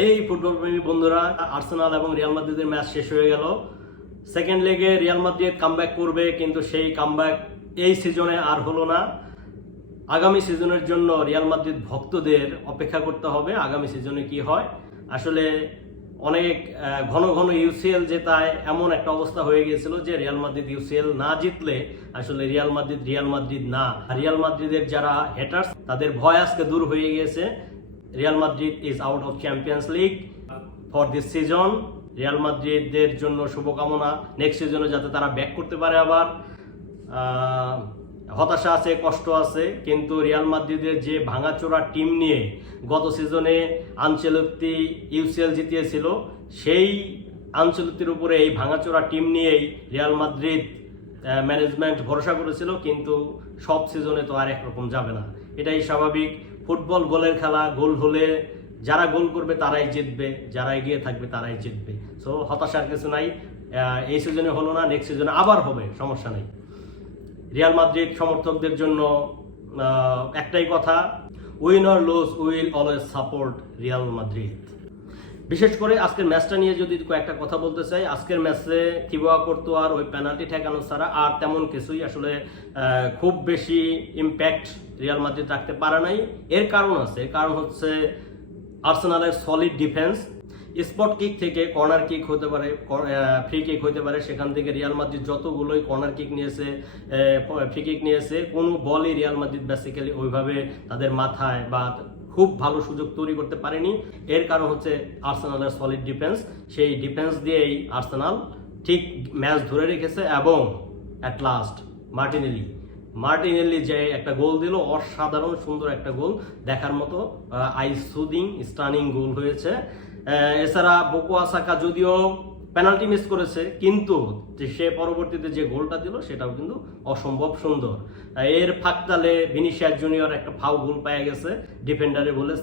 এই ফুটবল প্রেমী বন্ধুরা, আর্সেনাল এবং রিয়াল মাদ্রিদের ম্যাচ শেষ হয়ে গেল। সেকেন্ড লেগে রিয়াল মাদ্রিদ কামব্যাক করবে, কিন্তু সেই কামব্যাক এই সিজনে আর হলো না। আগামী সিজনের জন্য রিয়াল মাদ্রিদ ভক্তদের অপেক্ষা করতে হবে আগামী সিজনে কি হয়। আসলে অনেক ঘন ঘন ইউসিএল জেতায় এমন একটা অবস্থা হয়ে গিয়েছিল যে রিয়াল মাদ্রিদ ইউসিএল না জিতলে আসলে রিয়াল মাদ্রিদ না। রিয়াল মাদ্রিদের যারা হেটার্স তাদের ভয় আজকে দূর হয়ে গিয়েছে। Real Madrid is out of champions league for this season. Real মাদ্রিদের জন্য শুভকামনা, নেক্সট সিজনে যাতে তারা ব্যাক করতে পারে। আবার হতাশা আছে, কষ্ট আছে, কিন্তু রিয়াল মাদ্রিদের যে ভাঙাচোরা টিম নিয়ে গত সিজনে আনচেলত্তি ইউসিএল জিতিয়েছিল, সেই আনচেলত্তির উপরে এই ভাঙাচোরা টিম নিয়েই রিয়াল মাদ্রিদ ম্যানেজমেন্ট ভরসা করেছিল, কিন্তু সব সিজনে তো আর একরকম যাবে না। এটাই স্বাভাবিক। ফুটবল গোলের খেলা, গোল হলে যারা গোল করবে তারাই জিতবে, যারা এগিয়ে থাকবে তারাই জিতবে। সো হতাশার কিছু নাই। এই সিজনে হলো না, নেক্সট সিজনে আবার হবে, সমস্যা নেই। রিয়াল মাদ্রিদ সমর্থকদের জন্য একটাই কথা, win or lose will always support Real Madrid. বিশেষ করে আজকের ম্যাচটা নিয়ে যদি কয়েকটা কথা বলতে চাই, আজকের ম্যাচে থিবো কোর্তোয়ার ওই পেনাল্টি ঠেকানো ছাড়া আর তেমন কিছুই আসলে খুব বেশি ইম্প্যাক্ট রিয়াল মাদ্রিদ রাখতে পারে নাই। এর কারণ আছে, কারণ হচ্ছে আর্সেনালের সলিড ডিফেন্স। স্পট কিক থেকে কর্নার কিক হতে পারে, ফ্রি কিক হতে পারে, সেখান থেকে রিয়াল মাদ্রিদ যতগুলোই কর্নার কিক নিয়েছে, ফ্রি কিক নিয়েছে, কোনো বলই রিয়াল মাদ্রিদ বেসিক্যালি ওইভাবে তাদের মাথায় বা খুব ভালো সুযোগ তৈরি করতে পারেনি। এর কারণ হচ্ছে আর্সেনালের সলিড ডিফেন্স। সেই ডিফেন্স দিয়েই আর্সেনাল ঠিক ম্যাচ ধরে রেখেছে। এবং অ্যাট লাস্ট মার্টিনেলি যে একটা গোল দিল, অসাধারণ সুন্দর একটা গোল, দেখার মতো আই সুদিং স্টানিং গোল হয়েছে। এছাড়া বুকায়ো সাকা যদিও পেনাল্টি মিস করেছে, কিন্তু সে পরবর্তীতে যে গোলটা দিল সেটাও কিন্তু অসম্ভব সুন্দর। এর ফাঁকতালে ভিনিসিয়াস জুনিয়র একটা ফাউ গোল পেয়ে গেছে ডিফেন্ডারে বলে।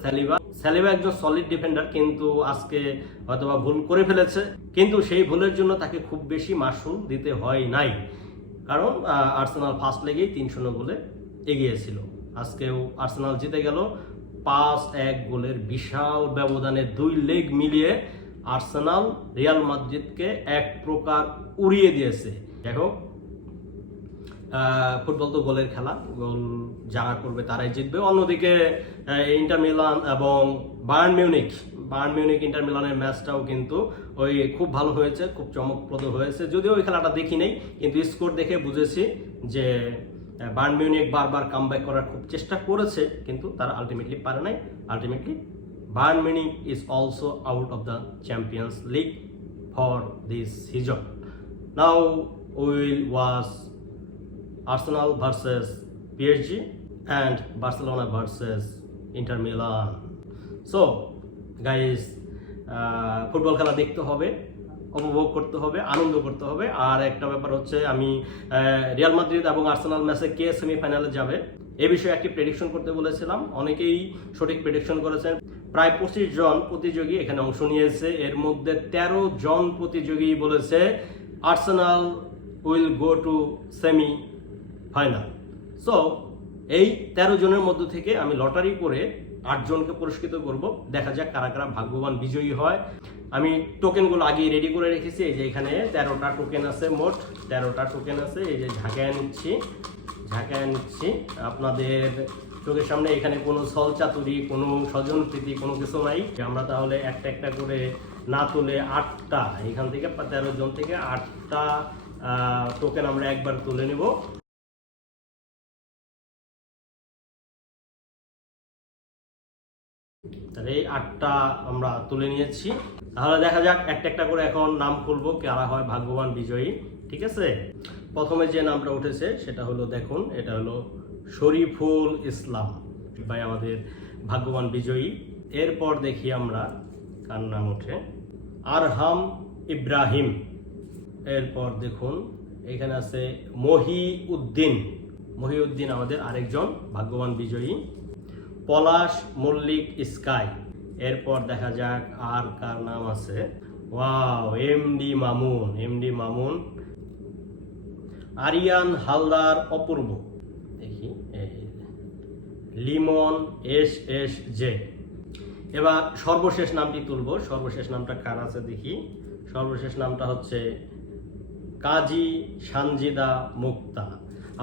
সালিবা একজন সলিড ডিফেন্ডার, কিন্তু আজকে হয়তোবা ভুল করে ফেলেছে, কিন্তু সেই ভুলের জন্য তাকে খুব বেশি মাসুল দিতে হয় নাই, কারণ আর্সেনাল ফার্স্ট লেগেই 3-0 গোলে এগিয়েছিল। আজকেও আর্সেনাল জিতে গেল 5-1 গোলের বিশাল ব্যবধানে। 2 লেগ মিলিয়ে আর্সেনাল রিয়াল মাদ্রিদকে এক প্রকার উড়িয়ে দিয়েছে। যাই হোক, ফুটবল তো গোলের খেলা, গোল যারা করবে তারাই জিতবে। অন্যদিকে ইন্টার মিলান এবং বায়ার্ন মিউনিক ইন্টার মিলানের ম্যাচটাও কিন্তু ওই খুব ভালো হয়েছে, খুব চমকপ্রদ হয়েছে। যদিও ওই খেলাটা দেখি নাই, কিন্তু স্কোর দেখে বুঝেছি যে বায়ার্ন মিউনিক বারবার কামব্যাক করার খুব চেষ্টা করেছে, কিন্তু তারা আলটিমেটলি পারে নাই। Ultimately Bayern Munich is also out of the champions league for this season. Now will was Arsenal versus PSG and Barcelona versus Inter Milan. So guys, football খেলা দেখতে হবে, উপভোগ করতে হবে, আনন্দ করতে হবে। আর একটা ব্যাপার হচ্ছে, আমি রিয়াল মাদ্রিদ এবং আর্সেনাল ম্যাচে কে সেমিফাইনালে যাবে এ বিষয়ে একটি প্রেডিকশন করতে বলেছিলাম। অনেকেই সঠিক প্রেডিকশন করেছেন। প্রায় 25 জন প্রতিযোগী এখানে অংশ নিয়েছে। এর মধ্যে 13 জন প্রতিযোগী বলেছে Arsenal will go to semi final. So এই 13 জনের মধ্য থেকে আমি লটারি করে 8 জনকে পুরস্কৃত করব। দেখা যাক কারা কারা ভাগ্যবান বিজয়ী হয়। আমি টোকেনগুলো আগেই রেডি করে রেখেছি। এই যে এখানে 13টা টোকেন আছে, মোট 13টা টোকেন আছে। এই যে ঝাঁকায় নিচ্ছি আপনাদের চোখের সামনে। এখানে কোনো ছলচাতুরি, কোনো স্বজন প্রীতি, কোনো কিছু নাই। আমরা তাহলে একটা একটা করে না তুলে 8টা, এখান থেকে 13 জন থেকে 8টা টোকেন আমরা একবার তুলে নেব। তাহলে এই 8টা আমরা তুলে নিয়েছি। তাহলে দেখা যাক একটা একটা করে এখন নাম খুলবো, কারা হয় ভাগ্যবান বিজয়ী। ঠিক আছে, প্রথমে যে নামটা উঠেছে সেটা হলো, দেখুন, এটা হলো শরীফুল ইসলাম ভাই, আমাদের ভাগ্যবান বিজয়ী। এরপর দেখি আমরা কার নাম ওঠে, আরহাম ইব্রাহিম। এরপর দেখুন এখানে আছে মহিউদ্দিন আমাদের আরেকজন ভাগ্যবান বিজয়ী। পলাশ মল্লিক স্কাই। এরপর দেখা যাক আর কার নাম আছে। Wow, MD Mamun. আরিয়ান হালদার অপূর্ব। দেখি লিমন এস জে। এবার সর্বশেষ নামটি তুলব। সর্বশেষ নামটা কার আছে দেখি। সর্বশেষ নামটা হচ্ছে কাজী সানজিদা মুক্তা।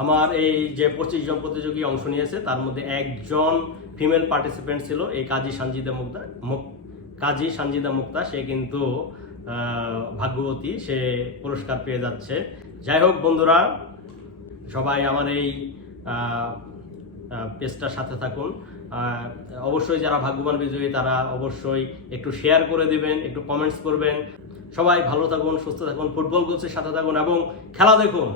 আমার এই যে 25 জন প্রতিযোগী অংশ নিয়েছে তার মধ্যে একজন ফিমেল পার্টিসিপেন্ট ছিল এই কাজী সানজিদা মুক্তা। সে কিন্তু ভাগ্যবতী, সে পুরস্কার পেয়ে যাচ্ছে। যাই হোক বন্ধুরা, সবাই আমার এই পেজটার সাথে থাকুন। অবশ্যই যারা ভাগ্যবান বিজয়ী তারা অবশ্যই একটু শেয়ার করে দিবেন, একটু কমেন্টস করবেন। সবাই ভালো থাকুন, সুস্থ থাকুন, ফুটবল কোচের সাথে থাকুন এবং খেলা দেখুন।